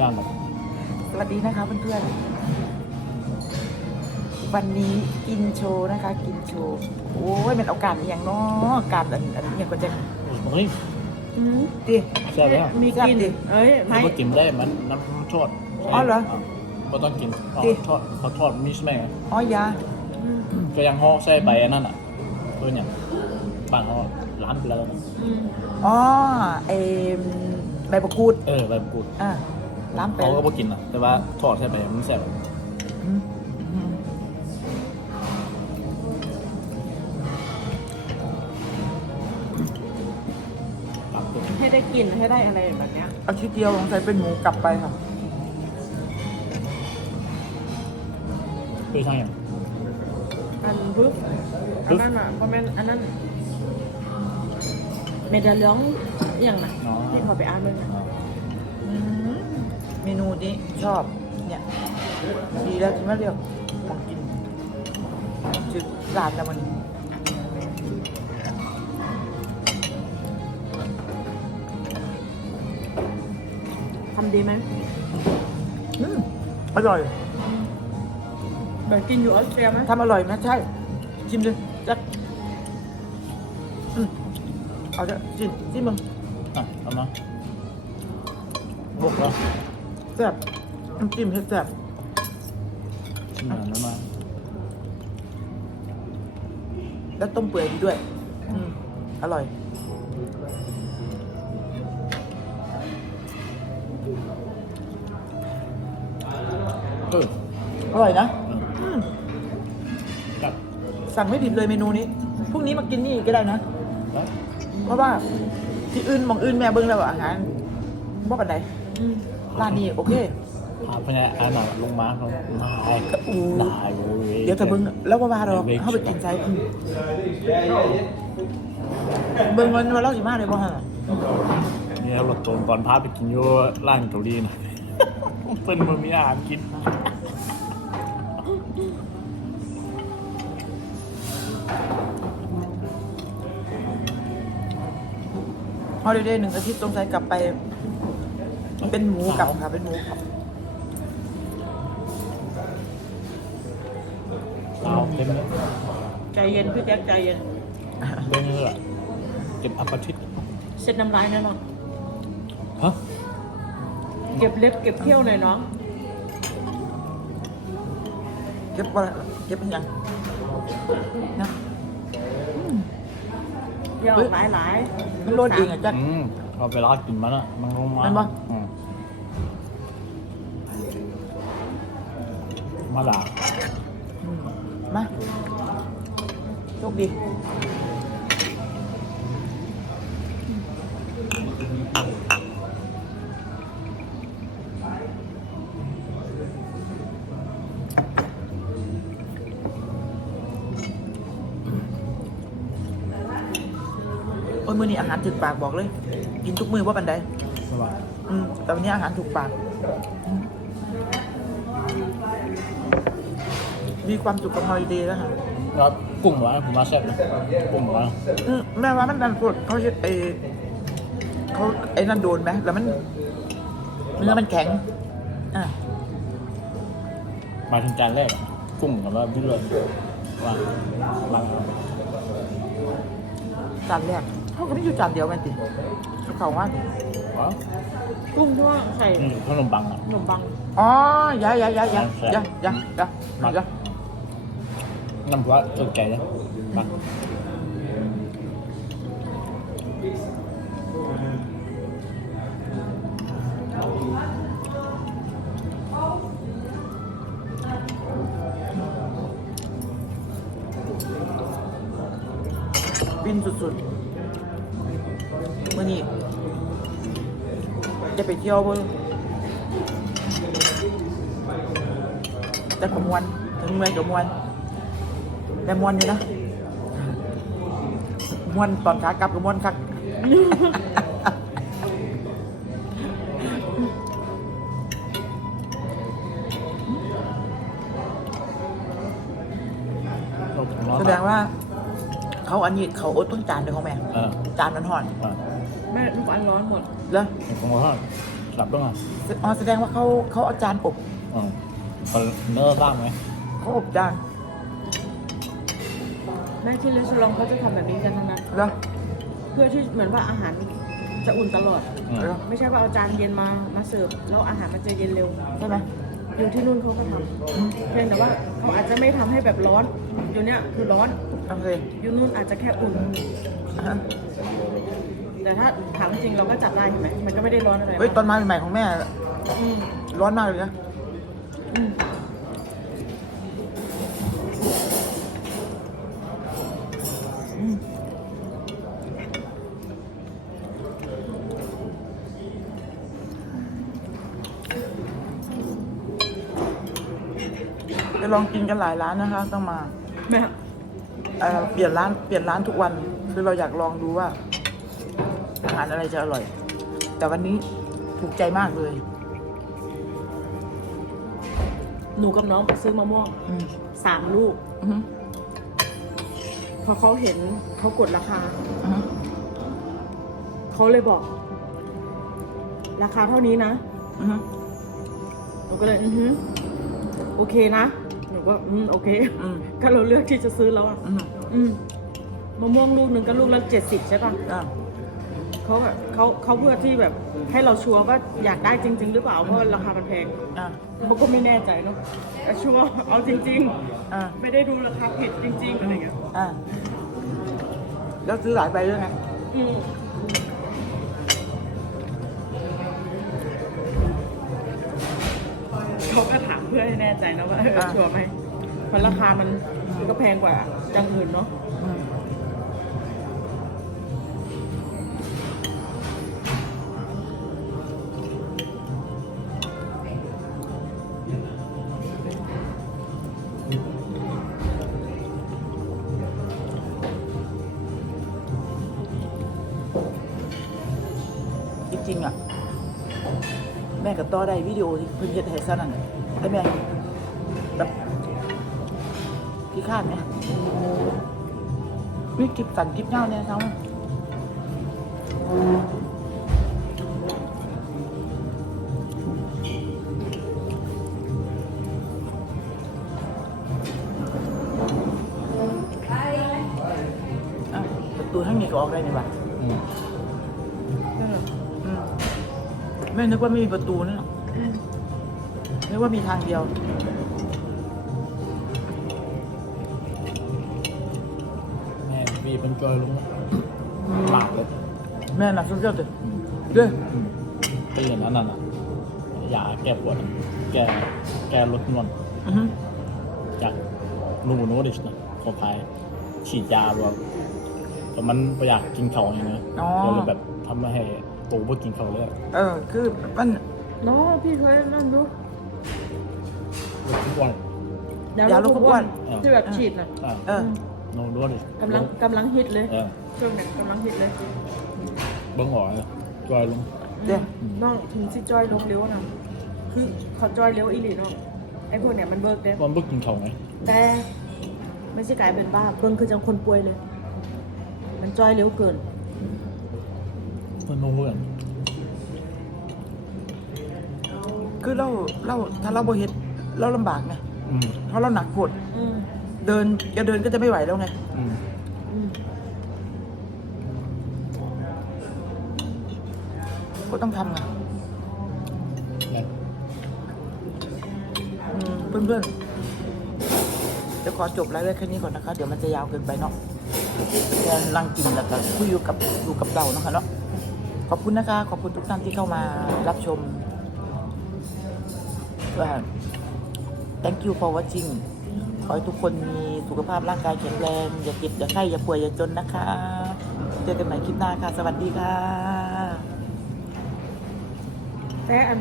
ย่างแบบสวัสดีนะคะเพื่อนๆวันนี้กินโชว์นะคะ กินโชว์โอ้ยเป็นโอกาสอย่างเน้อการอันอันอย่างก็จะเฮ้ยอืมดิแซ่บเลยอะมีกลินแซ่บดิเอ้ยไม่ไม่กินได้มันน้ำทอดอ๋อเหรอก็ต้องกินเอาดิทอดเขาทอดมิสแม่งอ๋อยาก็ยังห่อใส่ใบอันนั้นอะตัวเนี่ยบ้านเขาร้านไปแล้วนะอ๋อไอใบประกูดเออใบมะกรูดอะ ล้ำไปเขาก็บ่กินอะแต่ว่าทอดใส่ใบมันแซ่บอืมอืมปากตัวให้ได้กลินให้ได้อะไรแบบเนี้ยเอาชิ้นเดียวสงสัยเป็นหมูกลับไปค่ะคือทางอย่างอันปึ๊บอันนั้นอะเพราะแม่นอันนั้นเมดาเลียงอหย่างน่ะอ๋อที่เขาไปอ่านเบิ่งน่ะอ๋ออืม เมนูนี้ชอบ เนี่ย ดีแล้วที่มาเรียกของกินชื่อร้านแล้วมันทำดีไหมอืมอร่อยแบบกินอยู่ออสเตรียไหมทำอร่อยนะใช่ชิมเลยจักอืมเอาจะชิมชิมมึงอะเอามาบุกแล้ว แซ่บน้ำจิ้มให้แซ่บชิมหน่อยนะมาแล้วต้มเปื่อยดีด้วย อืมอร่อย เอออร่อยนะเอออืมกับสั่งไม่ผิดเลยเมนูนี้ พรุ่งนี้มากินนี่ก็ได้นะ แล้วเพราะว่าที่อื่นหมองอื่นแม่เบิ้งแล้วอาหารบ่กันใดอืม ร้านนี้โอเคพาพญาอาหน่อยลงมาลงมาได้อู้ได้โว้ยเดี๋ยวถ้าเบิ้งแล้วว่าว่าเราเว้ยเข้าไปกินไซอืมเบิ้งวันวันเล่าสิมาเลยบ่ฮะนี่เราตนตอนพาไปกินอยู่ร้านเกาหลีนะเพิ่นมันมีอาหารกินฮอลิเดย์หนึ่งอาทิตย์สงสัยกลับไป เป็นหมูกลับค่ะเป็นหมูกลับเอาเต็มเลยใจเย็นพี่แจ๊คใจเย็นเรื่องนี้แหละเก็บอัปทิตเช็ดน้ำลายหนะน้องฮะเก็บเล็บเก็บเขี้ยวหน่อยน้องเก็บว่าเก็บเป็นยังนะเที่ยวเฮ้ยหลายหลายมันโลดเองอะจัดอืมเอาไปร้านกินมันอะมันลงมามันปะอืม มาด่าอืมมาโชคดีโอ้ยมื้อนี้อาหารถึกปากบอกเลย กินทุกมื้อว่าปันใดสบายอืมแต่วันนี้อาหารถูกปาก มมีความสุขกับฮอลิเดย์แล้วค่ะแล้วกุ้งหวานผมมาแซ่บนะกุ้งหวานอืมแม่ว่ามันดันปวดเขาเฮ็ดไอ้เขาไอ้นั่นโดนไหมแล้วมันเนื้อมันแข็งอะมาถึงจานแรกอะกุ้งกับว่าพี่เลิศว่าบางจานแรกเขาก็ไม่อยู่จานเดียวกันสิเขาว่าสิว้าวกุ้งที่ว่าใส่นี่ขนมปังอะขนมปังอ๋อยายายายาแซ่ยาบยาอืมยามายา น้ำว่าสนใจนะมาบินสุดๆมื่อนี้จะไปเที่ยวเบิ่แต่ขมวัน ถึงเมือกับมวน แต่มวนอยู่นะมวนตอนขากลับกับมวนคักเราของเราแสดงว่า เขาอันนี้เขาอดต้นจานเลยของแม่เออจานมันห่อนเออแม่ลูกอันร้อนหมดแล้วของเราทอดหลับต้องอะอ๋อแสดงว่าเขาเขาเอาจานอบอืมคนเนื้อร่างไหมเขาอบจาน แม่ที่รีสอร์ทเขาจะทำแบบนี้กันทั้งนั้นแล้วเพื่อที่เหมือนว่าอาหารจะอุ่นตลอดอืมแล้วไม่ใช่ว่าเอาจานเย็นมามาเสิร์ฟแล้วอาหารมันจะเย็นเร็ว ใช่ไหมอยู่ที่นู่นเขาก็ทำเพียงแต่ว่าเขาอาจจะไม่ทำให้แบบร้อน อยู่เนี้ยคือร้อน โอเคอยู่นู่นอาจจะแค่อุ่น อะแต่ถ้าถามจริงเราก็จับได้ใช่ไหมมันก็ไม่ได้ร้อนอะไรเฮ้ยตอมากนมาใหม่ๆของแม่ อืมร้อนมากเลยนะ อืม จะลองกินกันหลายร้านนะคะ ต้องมาแม่เอ่อเปลี่ยนร้านเปลี่ยนร้านทุกวัน คือเราอยากลองดูว่า อาหารอะไรจะอร่อย แต่วันนี้ถูกใจมากเลยหนูกับน้องไปซื้อมะม่วงอืมสามลูก อือหือพอเขาเห็นเขากดราคา อือหือเขาเลยบอก ราคาเท่านี้นะ อือหือหนูก็เลย อือฮึโอเคนะ หนูก็อืมโอเคอืม ก็เราเลือกที่จะซื้อแล้วอะอือหืออืมมะม่วงลูกหนึ่งก็ลูกละเจ็ดสิบใช่ป่ะอะ เขาแบบเขาเขาเพื่อที่แบบให้เราชัวร์ว่าอยากได้จริง ๆ หรือเปล่าเพราะว่าราคามันแพงอะเขาก็ไม่แน่ใจเนาะแต่ชัวร์เอาจริง อะ ๆ ไม่ได้ดูราคาผิดจริงๆอะไรเงี้ยอะ แล้วซื้อหลายใบด้วยไงอืมเขาก็ถามเพื่อให้แน่ใจนะว่าเออชัวร์ไหมเพราะราคามันมันก็แพงกว่าจังอื่นเนาะอืมจริงๆอะ แม่กับต่อได้วิดีโอที่เพิ่นเฮ็ดให้ซะนั่นน่ะได้แม่แบบพี่คาดไหมนี่คลิปสั่นคลิปเงาเนี่ยเขาอะประตูข้างนี้ก็ออกได้นี่หว่าอื แม่นึกว่าไม่มีประตูนี่หรอกนึกว่ามีทางเดียว แม่บีเป็นจอยลุงหลับเลยแม่น่ะสุดยอดเลยเด้ออืมเป็นอย่างนั้นน่ะยาแก้ปวดอะแก้แก้ลดนวลอือหือจากนูโนดิชนะเขาขายฉีดยาแบบแต่มันประหยัดกินเขาอย่างเงี้ยอ๋อก็เลยแบบทำให้ ตูเพื่อกินเขาเลยเออ คือมันเนาะพี่เคยนั่นดูทุกวันยาลดความอ้วนที่แบบฉีดน่ะอ่าเออนูโนดิชกำลังกำลังฮิตเลย เออช่วงเนี้ยกำลังฮิตเลยเบิ้งหอยจอยลุงเดี๋ยวน้องถึงสิจอยลงเร็วนะคือเขาจอยเร็วอีหลีเนาะไอ้พวกเนี้ยมันเบิกเด้วันเพื่อกินเขาไงแต่ไม่ใช่กลายเป็นบ้าเบิ่งคือจังคนป่วยเลย มันจอยเร็วเกิน เพื่อนโน้เพื่อนคือเราเราถ้าเราบ่เฮ็ดเราลำบากไงอืมเพราะเราหนักปวดอืมเดินจะเดินก็จะไม่ไหวแล้วไงอืมอืมก็ต้องทำไงเนี่ยอืมเพื่อนๆเดี๋ยวขอจบไลฟ์ไว้แค่นี้ก่อนนะคะ เดี๋ยวมันจะยาวเกินไปเนาะแค่นั่งกินแล้วก็คุยอยู่กับอยู่กับเราเนาะคะเนาะข อบคุณนะคะ ขอบคุณทุกท่านที่เข้ามารับชมว่า thank you for watching ขอให้ทุกคนมีสุขภาพร่างกายแข็งแรง อย่าเจ็บอย่าไข้อย่าป่วยอย่าจนนะคะ เจอกันใหม่คลิปหน้าค่ะ สวัสดีค่ะแต่อัน